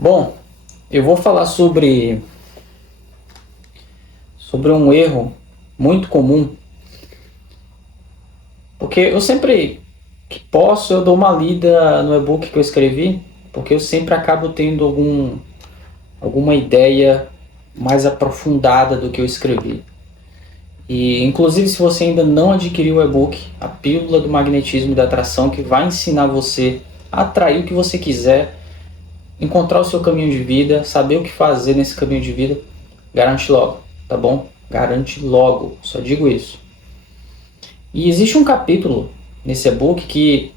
Bom, eu vou falar sobre um erro muito comum, porque eu sempre que posso eu dou uma lida no e-book que eu escrevi, porque eu sempre acabo tendo alguma ideia mais aprofundada do que eu escrevi. E inclusive se você ainda não adquiriu o e-book, a Pílula do Magnetismo e da Atração, que vai ensinar você a atrair o que você quiser, encontrar o seu caminho de vida, saber o que fazer nesse caminho de vida, garante logo, tá bom? Garante logo, só digo isso. E existe um capítulo nesse e-book que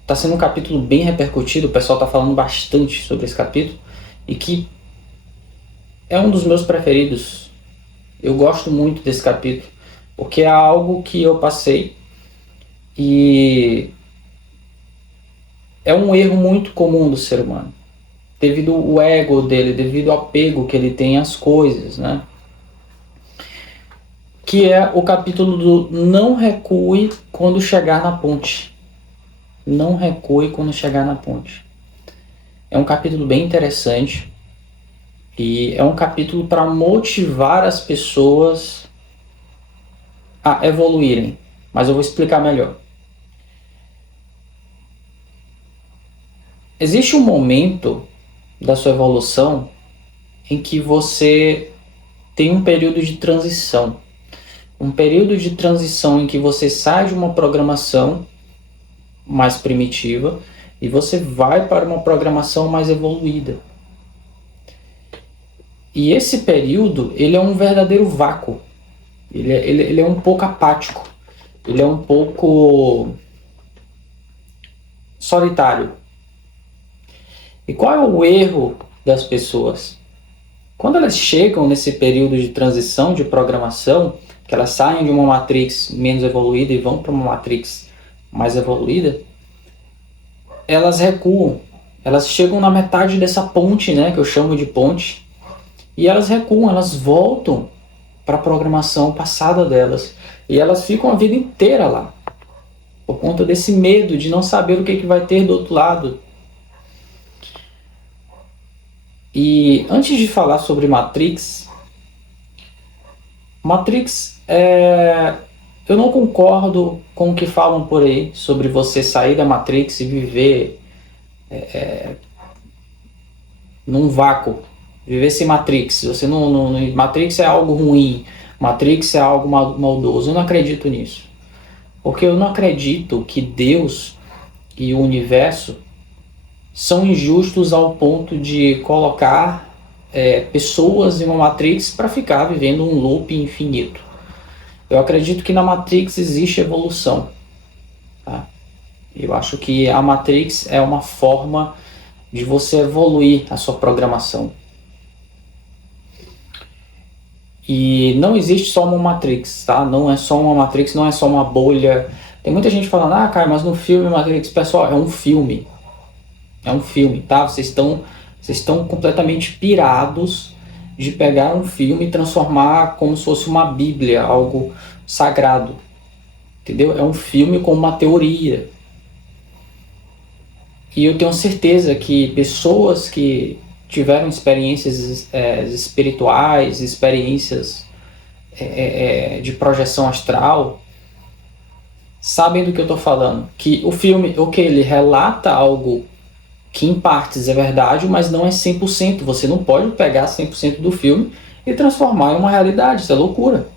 está sendo um capítulo bem repercutido, o pessoal está falando bastante sobre esse capítulo, e que é um dos meus preferidos. Eu gosto muito desse capítulo, porque é algo que eu passei e é um erro muito comum do ser humano, devido ao ego dele, devido ao apego que ele tem às coisas, né? Que é o capítulo do não recue quando chegar na ponte. Não recue quando chegar na ponte. É um capítulo bem interessante e é um capítulo para motivar as pessoas a evoluírem, mas eu vou explicar melhor. Existe um momento da sua evolução em que você tem um período de transição. Um período de transição em que você sai de uma programação mais primitiva e você vai para uma programação mais evoluída. E esse período, ele é um verdadeiro vácuo. Ele é um pouco apático. Ele é um pouco solitário. E qual é o erro das pessoas? Quando elas chegam nesse período de transição de programação, que elas saem de uma matrix menos evoluída e vão para uma matrix mais evoluída, elas recuam. Elas chegam na metade dessa ponte, né, que eu chamo de ponte, e elas recuam, elas voltam para a programação passada delas. E elas ficam a vida inteira lá, por conta desse medo de não saber o que vai ter do outro lado. E antes de falar sobre Matrix, eu não concordo com o que falam por aí sobre você sair da Matrix e viver num vácuo, viver sem Matrix. Você Matrix é algo ruim, Matrix é algo maldoso. Eu não acredito nisso, porque eu não acredito que Deus e o universo são injustos ao ponto de colocar pessoas em uma Matrix para ficar vivendo um loop infinito. Eu acredito que na Matrix existe evolução. Tá? Eu acho que a Matrix é uma forma de você evoluir a sua programação. E não existe só uma Matrix, tá? Não é só uma Matrix, não é só uma bolha. Tem muita gente falando, cara, mas no filme Matrix, pessoal, é um filme. É um filme, tá? Vocês estão completamente pirados de pegar um filme e transformar como se fosse uma bíblia, algo sagrado. Entendeu? É um filme com uma teoria. E eu tenho certeza que pessoas que tiveram experiências espirituais, experiências de projeção astral, sabem do que eu estou falando. Que o filme, ok, ele relata algo que em partes é verdade, mas não é 100%. Você não pode pegar 100% do filme e transformar em uma realidade. Isso é loucura.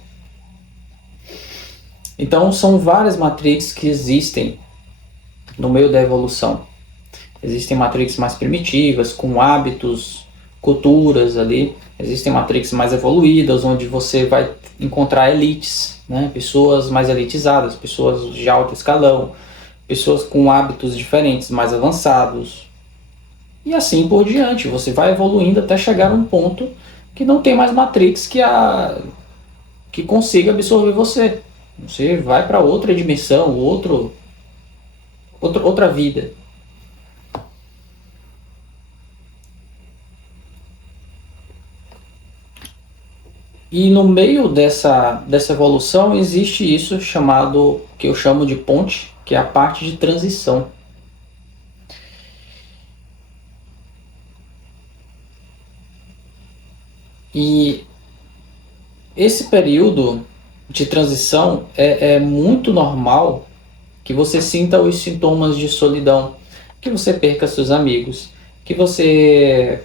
Então são várias Matrix que existem no meio da evolução. Existem Matrix mais primitivas, com hábitos, culturas ali. Existem Matrix mais evoluídas, onde você vai encontrar elites, né? Pessoas mais elitizadas, pessoas de alto escalão, pessoas com hábitos diferentes, mais avançados. E assim por diante. Você vai evoluindo até chegar a um ponto que não tem mais Matrix que consiga absorver você. Você vai para outra dimensão, outra vida. E no meio dessa evolução existe isso chamado, que eu chamo de ponte, que é a parte de transição. E esse período de transição é muito normal que você sinta os sintomas de solidão, que você perca seus amigos, que você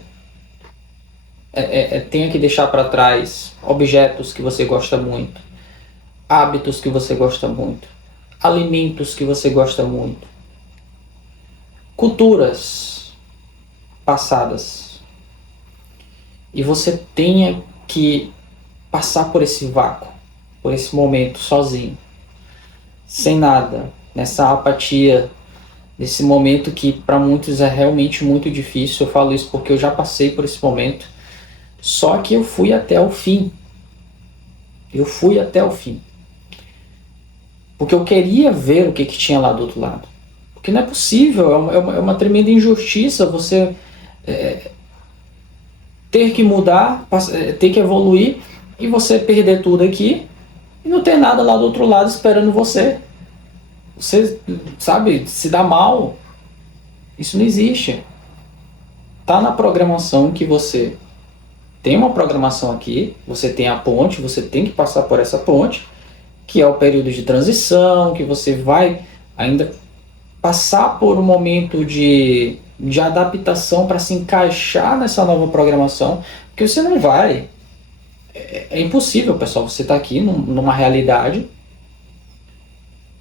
tenha que deixar para trás objetos que você gosta muito, hábitos que você gosta muito, alimentos que você gosta muito, culturas passadas. E você tenha que passar por esse vácuo, por esse momento sozinho, sem nada, nessa apatia, nesse momento que para muitos é realmente muito difícil. Eu falo isso porque eu já passei por esse momento, só que eu fui até o fim. Eu fui até o fim. Porque eu queria ver o que tinha lá do outro lado. Porque não é possível, é uma tremenda injustiça você ter que mudar, ter que evoluir e você perder tudo aqui e não ter nada lá do outro lado esperando você. Você, sabe, se dá mal. Isso não existe. Tá na programação que você tem uma programação aqui, você tem a ponte, você tem que passar por essa ponte, que é o período de transição, que você vai ainda passar por um momento de adaptação para se encaixar nessa nova programação, porque você não vai. É impossível, pessoal, você está aqui numa realidade,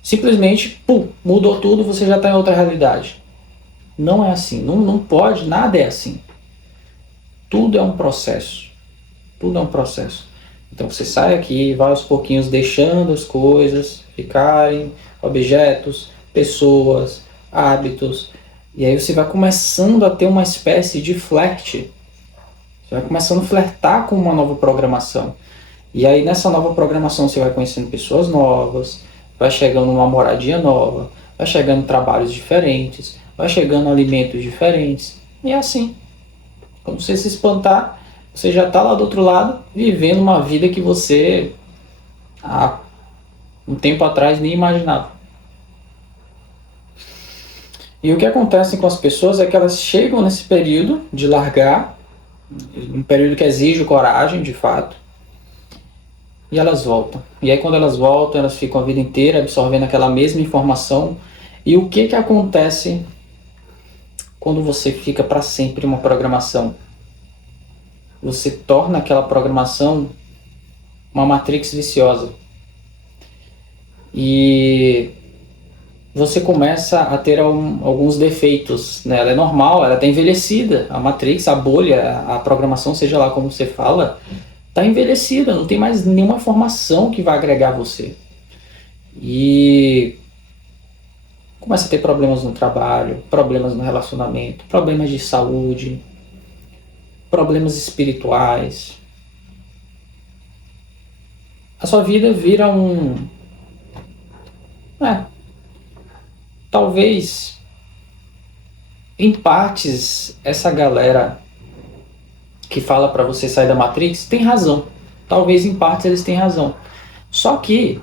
simplesmente, pum, mudou tudo, você já está em outra realidade. Não é assim, não pode, nada é assim. Tudo é um processo. Tudo é um processo. Então você sai aqui, vai aos pouquinhos deixando as coisas ficarem, objetos, pessoas, hábitos, e aí você vai começando a ter uma espécie de flerte. Você vai começando a flertar com uma nova programação. E aí nessa nova programação você vai conhecendo pessoas novas, vai chegando numa moradia nova, vai chegando trabalhos diferentes, vai chegando alimentos diferentes. E é assim. Quando você se espantar, você já está lá do outro lado, vivendo uma vida que você há um tempo atrás nem imaginava. E o que acontece com as pessoas é que elas chegam nesse período de largar, um período que exige coragem, de fato, e elas voltam. E aí quando elas voltam, elas ficam a vida inteira absorvendo aquela mesma informação. E o que acontece quando você fica para sempre uma programação? Você torna aquela programação uma matrix viciosa. E você começa a ter alguns defeitos, né? Ela é normal, ela está envelhecida, a matrix, a bolha, a programação, seja lá como você fala, está envelhecida, não tem mais nenhuma informação que vai agregar você. E começa a ter problemas no trabalho, problemas no relacionamento, problemas de saúde, problemas espirituais. A sua vida vira talvez, em partes, essa galera que fala para você sair da Matrix tem razão. Talvez em partes eles tenham razão. Só que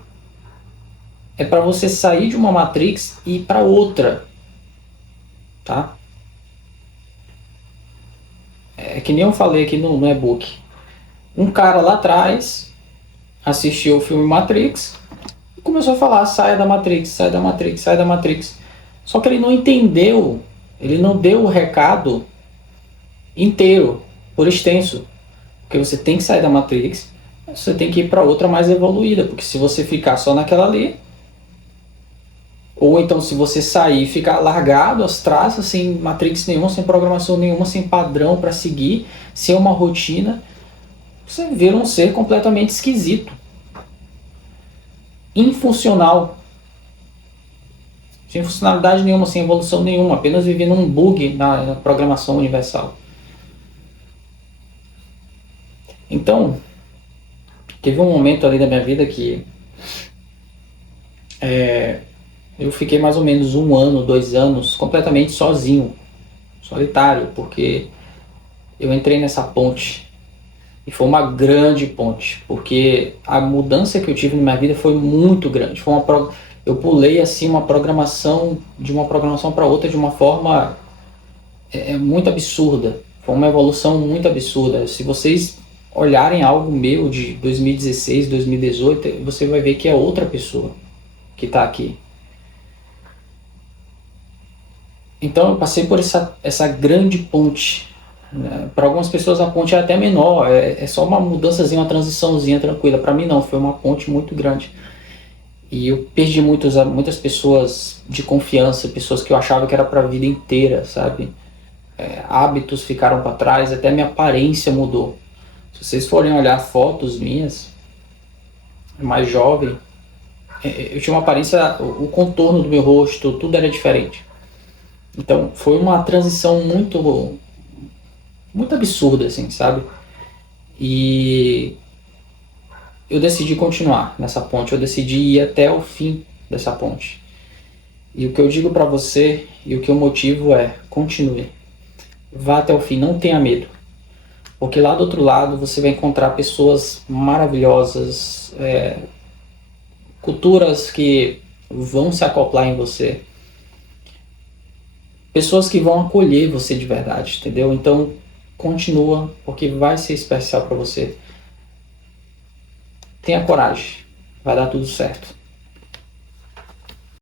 é para você sair de uma Matrix e ir para outra, tá? É que nem eu falei aqui no e-book. Um cara lá atrás assistiu o filme Matrix e começou a falar: saia da Matrix, saia da Matrix, saia da Matrix. Só que ele não entendeu, ele não deu o recado inteiro, por extenso. Porque você tem que sair da Matrix, você tem que ir para outra mais evoluída, porque se você ficar só naquela ali, ou então se você sair e ficar largado as traças, sem Matrix nenhuma, sem programação nenhuma, sem padrão para seguir, sem uma rotina, você vira um ser completamente esquisito, infuncional, sem funcionalidade nenhuma, sem evolução nenhuma, apenas vivendo um bug na programação universal. Então, teve um momento ali da minha vida que eu fiquei mais ou menos 1 ano, 2 anos completamente sozinho, solitário, porque eu entrei nessa ponte. E foi uma grande ponte, porque a mudança que eu tive na minha vida foi muito grande. Eu pulei assim uma programação de uma programação para outra de uma forma muito absurda. Foi uma evolução muito absurda. Se vocês olharem algo meu de 2016, 2018, você vai ver que é outra pessoa que está aqui. Então eu passei por essa grande ponte. Né? Para algumas pessoas a ponte é até menor, é só uma mudançazinha, uma transiçãozinha tranquila. Para mim não, foi uma ponte muito grande. E eu perdi muitas pessoas de confiança, pessoas que eu achava que era para a vida inteira, sabe? Hábitos ficaram para trás, até minha aparência mudou. Se vocês forem olhar fotos minhas, mais jovem, eu tinha uma aparência, o contorno do meu rosto, tudo era diferente. Então foi uma transição muito absurda, assim, sabe? E eu decidi continuar nessa ponte, eu decidi ir até o fim dessa ponte. E o que eu digo para você e o que eu motivo é: continue, vá até o fim, não tenha medo, porque lá do outro lado você vai encontrar pessoas maravilhosas, culturas que vão se acoplar em você, pessoas que vão acolher você de verdade, entendeu? Então continua, porque vai ser especial para você. Tenha coragem, vai dar tudo certo.